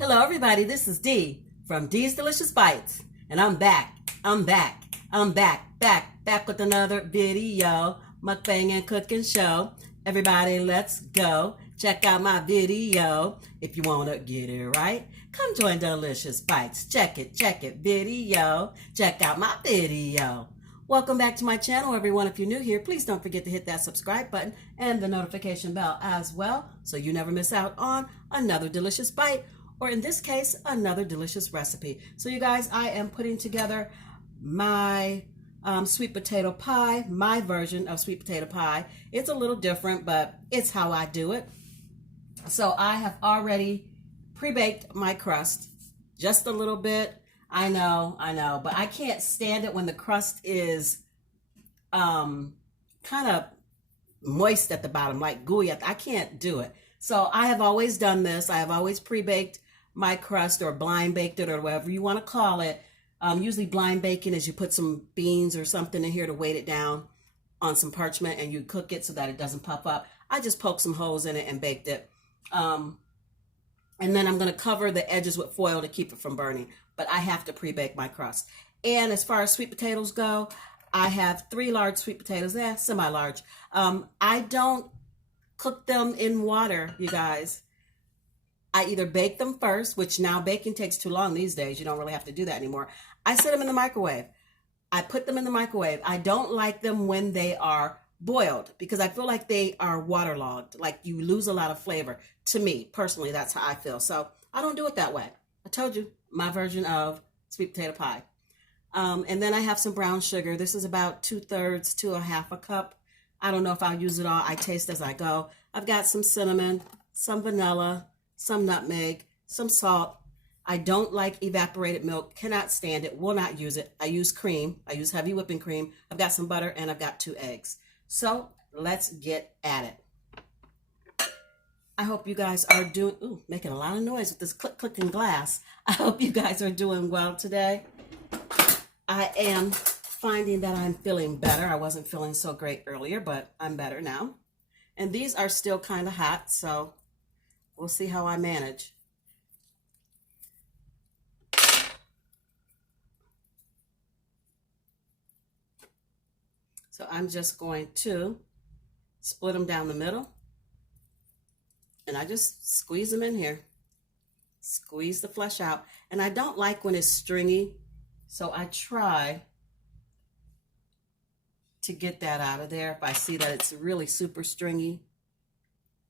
Hello everybody, this is Dee from Dee's Delicious Bites, and I'm back back with another video, mukbang and cooking show. Everybody, let's go. Check out my video. If you want to get it right, come join Delicious Bites. Check it, video. Check out my video. Welcome back to my channel, everyone. If you're new here, please don't forget to hit that subscribe button and the notification bell as well, so you never miss out on another delicious bite, or in this case, another delicious recipe. So you guys, I am putting together my sweet potato pie, my version of sweet potato pie. It's a little different, but it's how I do it. So I have already pre-baked my crust just a little bit. I know, but I can't stand it when the crust is kind of moist at the bottom, like gooey. I can't do it. So I have always done this. I have always pre-baked my crust, or blind baked it, or whatever you want to call it. Usually blind baking is you put some beans or something in here to weight it down on some parchment, and you cook it so that it doesn't puff up. I just poked some holes in it and baked it. And then I'm going to cover the edges with foil to keep it from burning. But I have to pre-bake my crust. And as far as sweet potatoes go, I have 3 large sweet potatoes, semi-large. I don't cook them in water, you guys. I either bake them first, which now baking takes too long these days. You don't really have to do that anymore. I set them in the microwave. I put them in the microwave. I don't like them when they are boiled because I feel like they are waterlogged, like you lose a lot of flavor. To me, personally, that's how I feel. So I don't do it that way. I told you, my version of sweet potato pie. And then I have some brown sugar. This is about 2/3 to 1/2 cup. I don't know if I'll use it all. I taste as I go. I've got some cinnamon, some vanilla, some nutmeg, some salt. I don't like evaporated milk. Cannot stand it. Will not use it. I use cream. I use heavy whipping cream. I've got some butter, and I've got 2 eggs. So let's get at it. I hope you guys are doing, making a lot of noise with this clicking glass. I hope you guys are doing well today. I am finding that I'm feeling better. I wasn't feeling so great earlier, but I'm better now. And these are still kind of hot, so we'll see how I manage. So I'm just going to split them down the middle. And I just squeeze them in here. Squeeze the flesh out. And I don't like when it's stringy, so I try to get that out of there. If I see that it's really super stringy,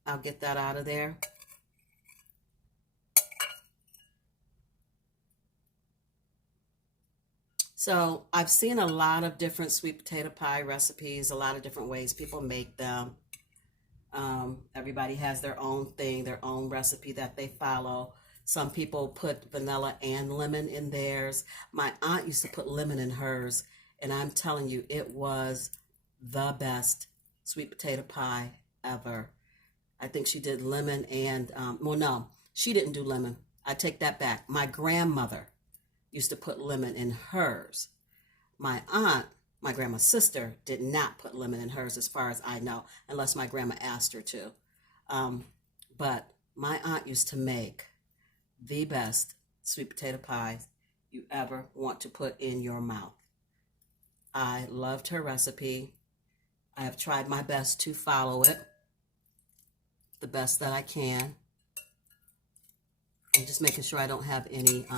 I'll get that out of there. So I've seen a lot of different sweet potato pie recipes, a lot of different ways people make them. Everybody has their own thing, their own recipe that they follow. Some people put vanilla and lemon in theirs. My aunt used to put lemon in hers, and I'm telling you, it was the best sweet potato pie ever. I think she did lemon and, well, no, she didn't do lemon. I take that back. My grandmother used to put lemon in hers. My aunt, my grandma's sister, did not put lemon in hers as far as I know, unless my grandma asked her to. But my aunt used to make the best sweet potato pies you ever want to put in your mouth. I loved her recipe. I have tried my best to follow it the best that I can. I'm just making sure I don't have any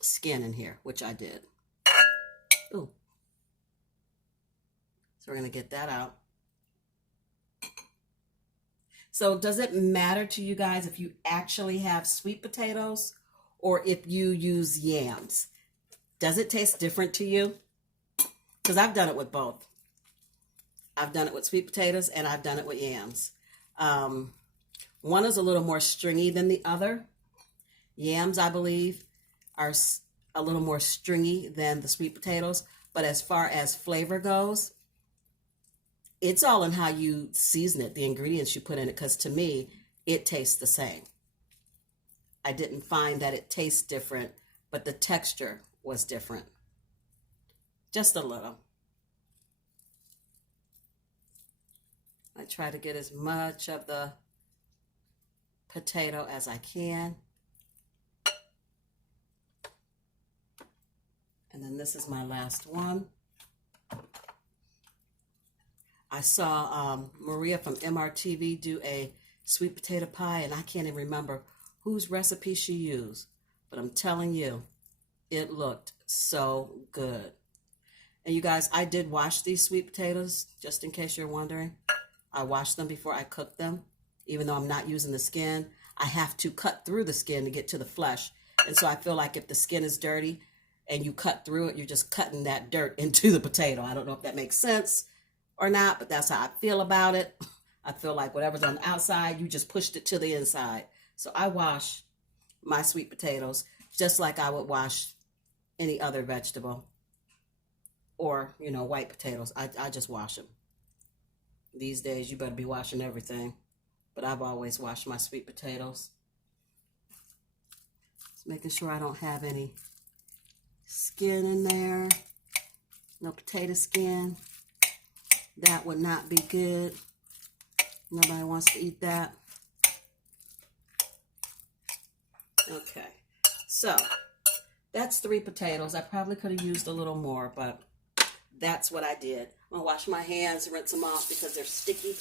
skin in here, which I did. Ooh. So we're going to get that out. So does it matter to you guys if you actually have sweet potatoes or if you use yams? Does it taste different to you? Because I've done it with both. I've done it with sweet potatoes and I've done it with yams. One is a little more stringy than the other. Yams, I believe, are a little more stringy than the sweet potatoes. But as far as flavor goes, it's all in how you season it, the ingredients you put in it, because to me, it tastes the same. I didn't find that it tastes different, but the texture was different. Just a little. I try to get as much of the potato as I can. And then this is my last one. I saw Maria from MRTV do a sweet potato pie, and I can't even remember whose recipe she used. But I'm telling you, it looked so good. And you guys, I did wash these sweet potatoes, just in case you're wondering. I washed them before I cooked them. Even though I'm not using the skin, I have to cut through the skin to get to the flesh. And so I feel like if the skin is dirty and you cut through it, you're just cutting that dirt into the potato. I don't know if that makes sense or not, but that's how I feel about it. I feel like whatever's on the outside, you just pushed it to the inside. So I wash my sweet potatoes just like I would wash any other vegetable, or, you know, white potatoes. I just wash them. These days, you better be washing everything. But I've always washed my sweet potatoes. Just making sure I don't have any skin in there. No potato skin. That would not be good. Nobody wants to eat that. Okay. So, that's 3 potatoes. I probably could have used a little more, but that's what I did. I'm going to wash my hands, rinse them off because they're sticky.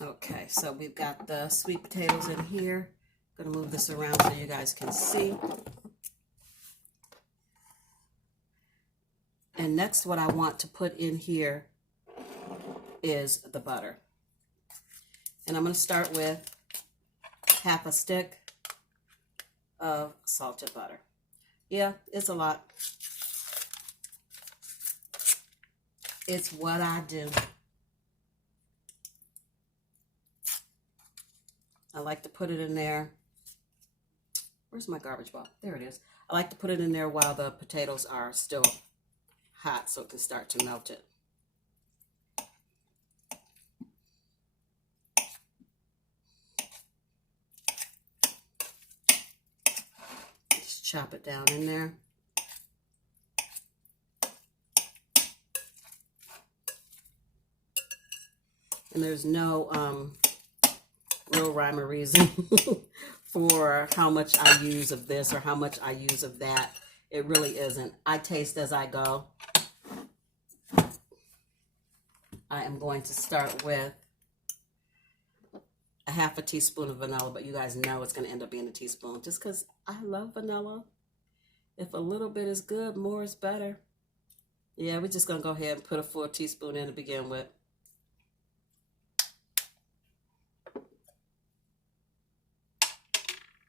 Okay, so we've got the sweet potatoes in here. I'm going to move this around so you guys can see. And next, what I want to put in here is the butter. And I'm going to start with half a stick of salted butter. Yeah, it's a lot. It's what I do. I like to put it in there. Where's my garbage ball? There it is. I like to put it in there while the potatoes are still hot so it can start to melt it. Just chop it down in there. And there's no real rhyme or reason for how much I use of this or how much I use of that. It really isn't. I taste as I go. I am going to start with a half a teaspoon of vanilla, but you guys know it's going to end up being a teaspoon just because I love vanilla. If a little bit is good, more is better. Yeah, we're just going to go ahead and put a full teaspoon in to begin with.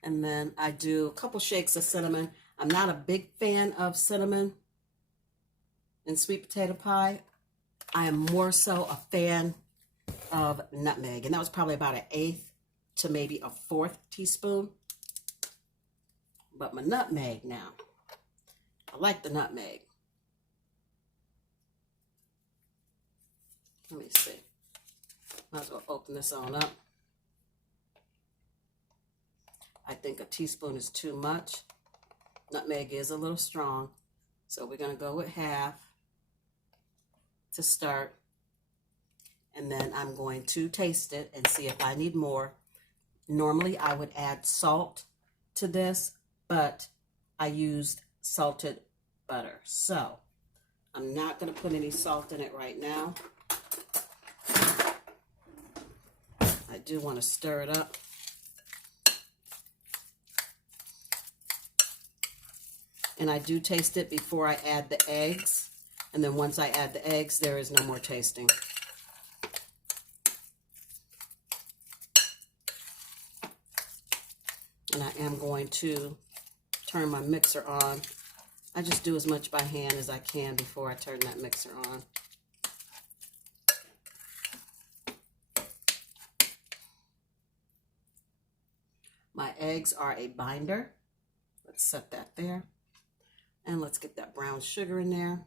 And then I do a couple shakes of cinnamon. I'm not a big fan of cinnamon in sweet potato pie. I am more so a fan of nutmeg. And that was probably about 1/8 to maybe a 1/4 teaspoon. But my nutmeg now, I like the nutmeg. Let me see. Might as well open this on up. I think a teaspoon is too much. Nutmeg is a little strong. So we're going to go with half to start. And then I'm going to taste it and see if I need more. Normally I would add salt to this, but I used salted butter. So I'm not going to put any salt in it right now. I do want to stir it up. And I do taste it before I add the eggs. And then once I add the eggs, there is no more tasting. And I am going to turn my mixer on. I just do as much by hand as I can before I turn that mixer on. My eggs are a binder. Let's set that there. And let's get that brown sugar in there.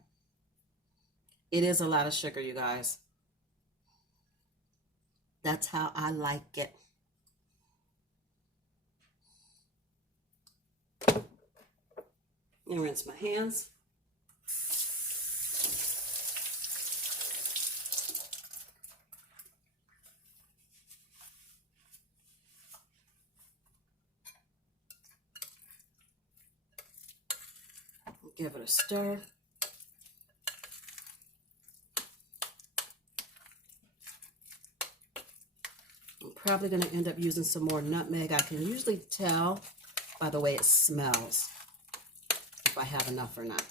It is a lot of sugar, you guys. That's how I like it. And rinse my hands. Give it a stir. I'm probably going to end up using some more nutmeg. I can usually tell by the way it smells if I have enough or not.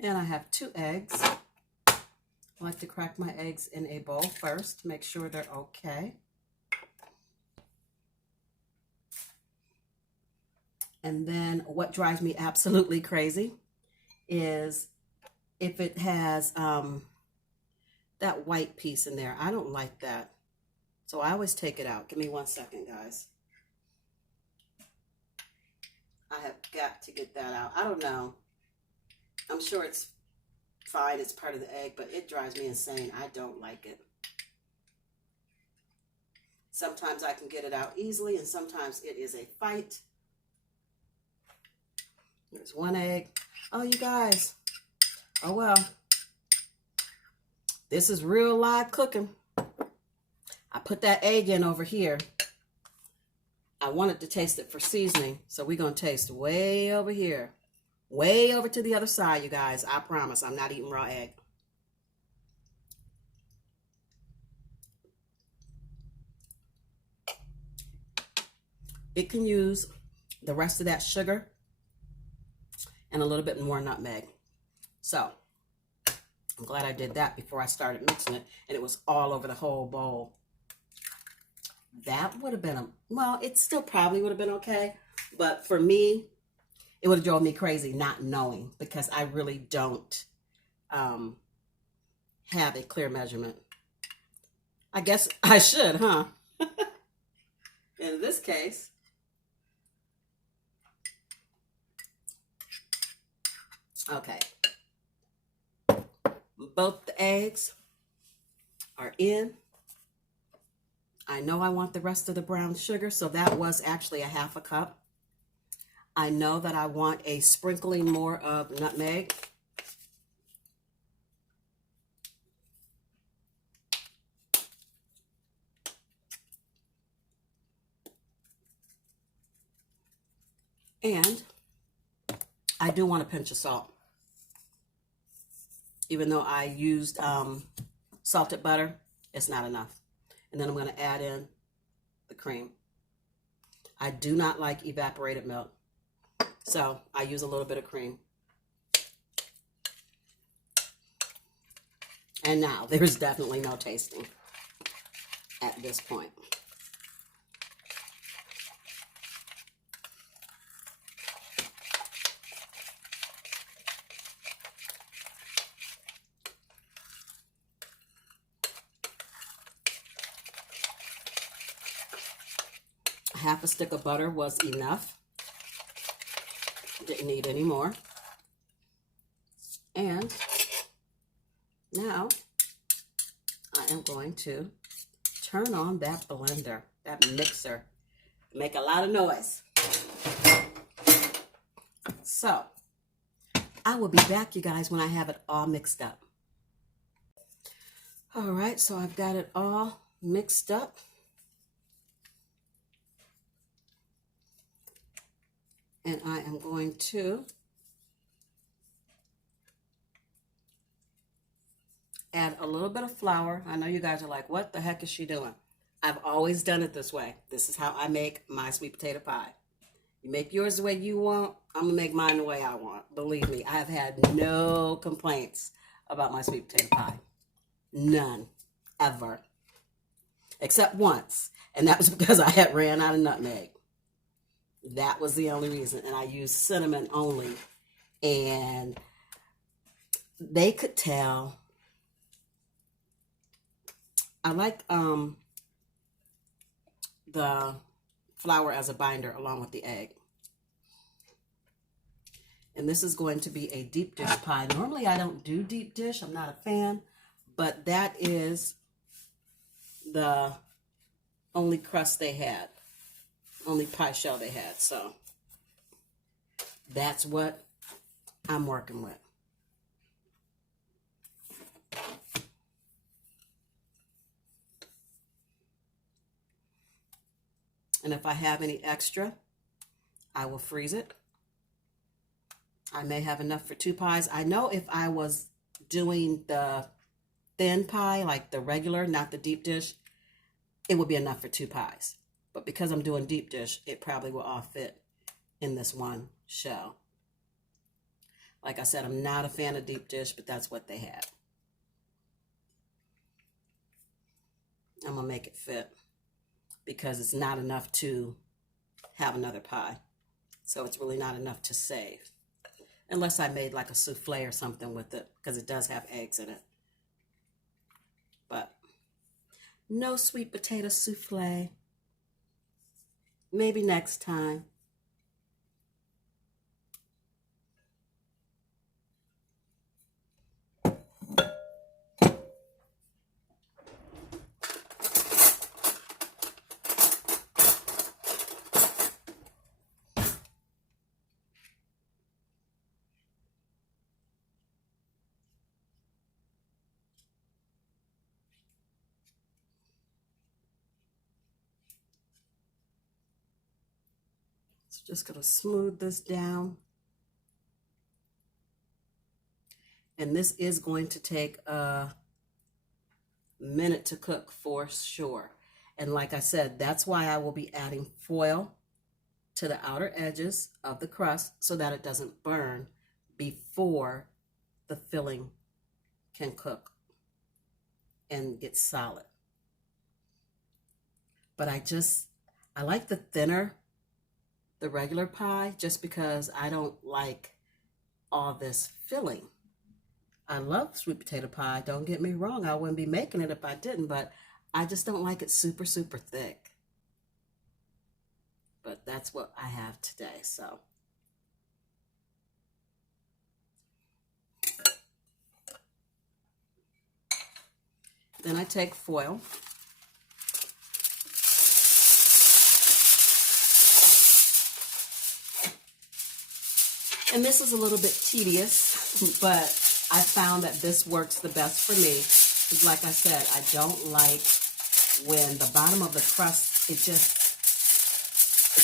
And I have 2 eggs. I like to crack my eggs in a bowl first to make sure they're okay. And then what drives me absolutely crazy is if it has that white piece in there. I don't like that. So I always take it out. Give me 1 second, guys. I have got to get that out. I don't know. I'm sure it's fine. It's part of the egg, but it drives me insane. I don't like it. Sometimes I can get it out easily, and sometimes it is a fight. There's 1 egg. Oh, you guys. Oh, well. This is real live cooking. I put that egg in over here. I wanted to taste it for seasoning, so we're going to taste way over here. Way over to the other side, you guys. I promise I'm not eating raw egg. It can use the rest of that sugar and a little bit more nutmeg. So I'm glad I did that before I started mixing it, and it was all over the whole bowl. That would have been well, it still probably would have been okay, but for me, it would have drove me crazy not knowing, because I really don't have a clear measurement. I guess I should, huh? In this case, okay. Both the eggs are in. I know I want the rest of the brown sugar, so that was actually a 1/2 cup. I know that I want a sprinkling more of nutmeg. And I do want a pinch of salt. Even though I used salted butter, it's not enough. And then I'm going to add in the cream. I do not like evaporated milk, so I use a little bit of cream. And now there's definitely no tasting at this point. Half a stick of butter was enough. Didn't need any more. And now I am going to turn on that blender, that mixer. Make a lot of noise. So I will be back, you guys, when I have it all mixed up. All right, so I've got it all mixed up. And I am going to add a little bit of flour. I know you guys are like, what the heck is she doing? I've always done it this way. This is how I make my sweet potato pie. You make yours the way you want. I'm going to make mine the way I want. Believe me, I have had no complaints about my sweet potato pie. None. Ever. Except once. And that was because I had ran out of nutmeg. That was the only reason. And I used cinnamon only. And they could tell. I like the flour as a binder along with the egg. And this is going to be a deep dish pie. Normally I don't do deep dish. I'm not a fan. but that is the only crust they had, only pie shell they had. So that's what I'm working with. And if I have any extra, I will freeze it. I may have enough for 2 pies. I know if I was doing the thin pie, like the regular, not the deep dish, it would be enough for 2 pies. But because I'm doing deep dish, it probably will all fit in this one shell. Like I said, I'm not a fan of deep dish, but that's what they had. I'm going to make it fit because it's not enough to have another pie. So it's really not enough to save. Unless I made like a souffle or something with it, because it does have eggs in it. But no sweet potato souffle. Maybe next time. So just going to smooth this down. And this is going to take a minute to cook for sure. And like I said, that's why I will be adding foil to the outer edges of the crust so that it doesn't burn before the filling can cook and get solid. But I like the thinner, the regular pie, just because I don't like all this filling. I love sweet potato pie, don't get me wrong, I wouldn't be making it if I didn't, but I just don't like it super, super thick. But that's what I have today, so. Then I take foil. And this is a little bit tedious, but I found that this works the best for me. Because like I said, I don't like when the bottom of the crust, it's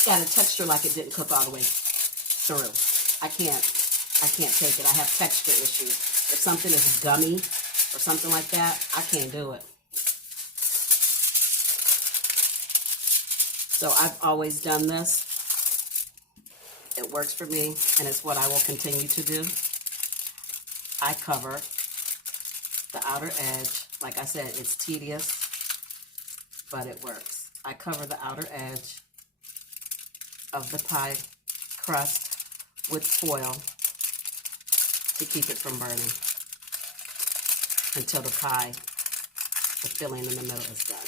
got a texture like it didn't cook all the way through. I can't take it. I have texture issues. If something is gummy or something like that, I can't do it. So I've always done this. It works for me, and it's what I will continue to do. I cover the outer edge. Like I said, it's tedious, but it works. I cover the outer edge of the pie crust with foil to keep it from burning until the pie, the filling in the middle is done.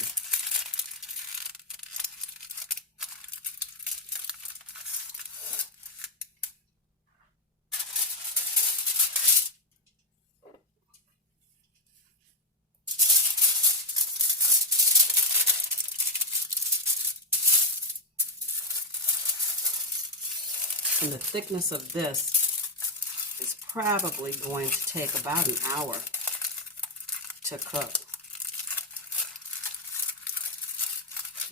And the thickness of this is probably going to take about an hour to cook.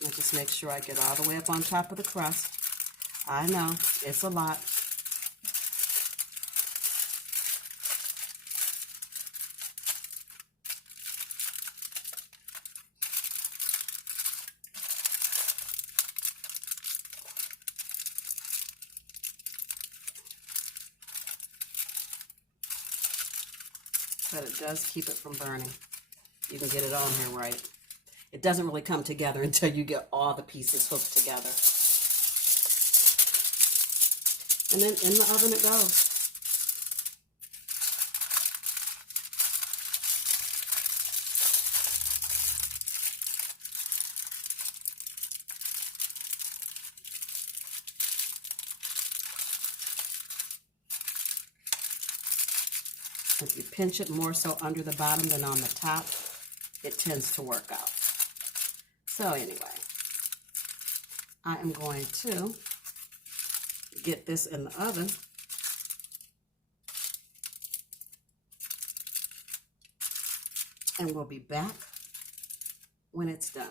I'll just make sure I get all the way up on top of the crust. I know, it's a lot. But it does keep it from burning. You can get it on here right. It doesn't really come together until you get all the pieces hooked together. And then in the oven it goes. If you pinch it more so under the bottom than on the top, it tends to work out. So anyway, I am going to get this in the oven. And we'll be back when it's done.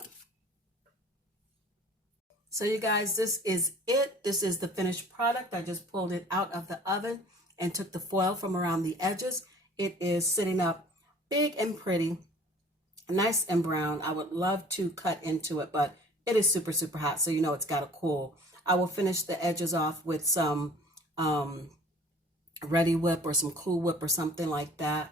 So you guys, this is it. This is the finished product. I just pulled it out of the oven and took the foil from around the edges. It is sitting up big and pretty, nice and brown. I would love to cut into it, but it is super, super hot, so you know it's got to cool. I will finish the edges off with some Ready Whip or some Cool Whip or something like that,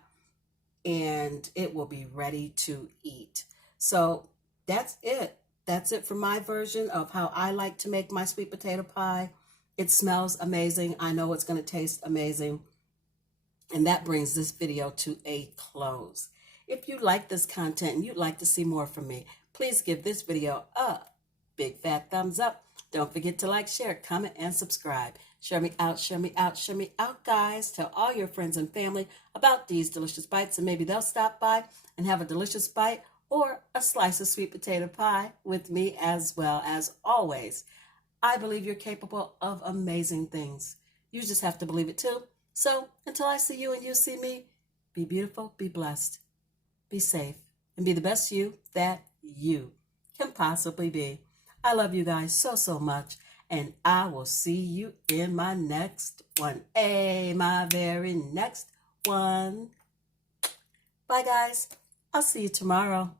and it will be ready to eat. So that's it. That's it for my version of how I like to make my sweet potato pie. It smells amazing. I know it's going to taste amazing. And that brings this video to a close. If you like this content and you'd like to see more from me, please give this video a big fat thumbs up. Don't forget to like, share, comment, and subscribe. Share me out, share me out, share me out, guys. Tell all your friends and family about these delicious bites, and maybe they'll stop by and have a delicious bite or a slice of sweet potato pie with me as well. As always, I believe you're capable of amazing things. You just have to believe it too. So until I see you and you see me, be beautiful, be blessed, be safe, and be the best you that you can possibly be. I love you guys so, so much, and I will see you in my next one. My very next one. Bye, guys. I'll see you tomorrow.